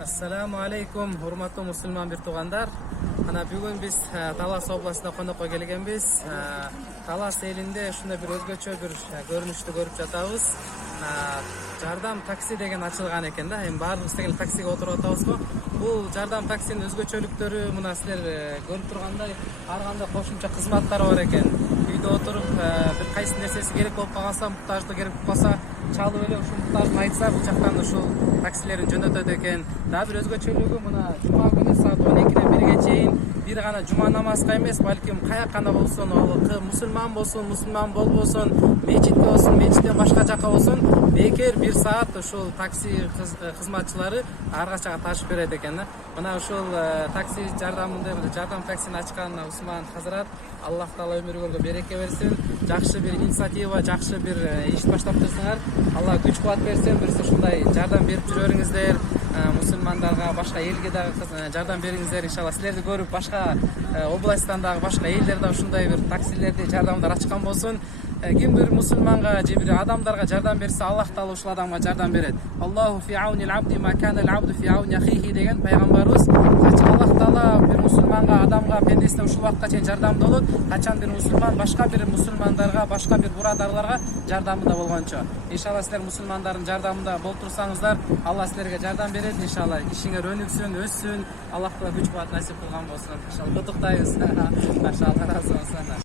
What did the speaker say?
Ассаламу алейкум, урматтуу мусулман бир туугандар. Ана бүгүн биз Талас областына конокко келгенбиз. Талас элинде ушундай бир өзгөчө бир көрүнүштү көрүп жатабыз. Жардам такси деген ачылган экен да. Эми баарыбыз тең таксиге отуруп атабыз го. Бул жардам таксинин өзгөчөлүктөрү мына силер көрүп тургандай ар кандай кошумча кызматтары бар экен. Үйдө отуруп бир кайсы нерсеси керек болуп калса, муктаждык керек болуп калса, чалып эле ушул муктажын айтса, бул жактан ушул таксилерин жөнөтөт экен. Дагы бир өзгөчөлүгү мына жума күнү саат 12ден 1ге чейин бир гана жума намазга эмес, балким каяка болсун, ал мусулман болсун, мусулман болбосун, мечитте болсун, мечиттен башка жака болсун, бекер 1 саат ушул такси кызматчылары ар качага ташып берет экен да. Мына ушул такси жардамында жардам таксини ачкан Усман Хазрат, Аллах Таала өмүрүңөргө береке берсин. Жакшы бир инициатива, жакшы бир иш баштап турсуңар. Алла күч кубат берсин. Биз ушундай жардам берип жүрөңүздөр. Мусулмандарга, башка элге дагы жардам бериңиздер. Иншалла силерди көрүп башка областтан дагы башка элдер да ушундай бир таксилерди жардамдар ачкан болсун. Ким бир мусулманга же бир адамдарга жардам берсе, Аллах Таала ушул адамга жардам берет. Аллаху фи аунил абди ма кана ал-абду фи ауни ахихи деген пайгамбарыбыз. Качан Аллах Таала бир мусулманга, адамга, пендесине ушул убакытка чейин жардамда болот, качан бир мусулман башка бир мусулмандарга, башка бир бурадарларга жардамында болгончо. Иншалла силер мусулмандардын жардамында болуп турсаңыздар, Алла силерге жардам берет. Иншалла ишиңер өнүксүн, өссүн. Аллах Таала күч кубат насип кылган болсун. Иншалла куттуктайбыз. Машалла, разы болсун.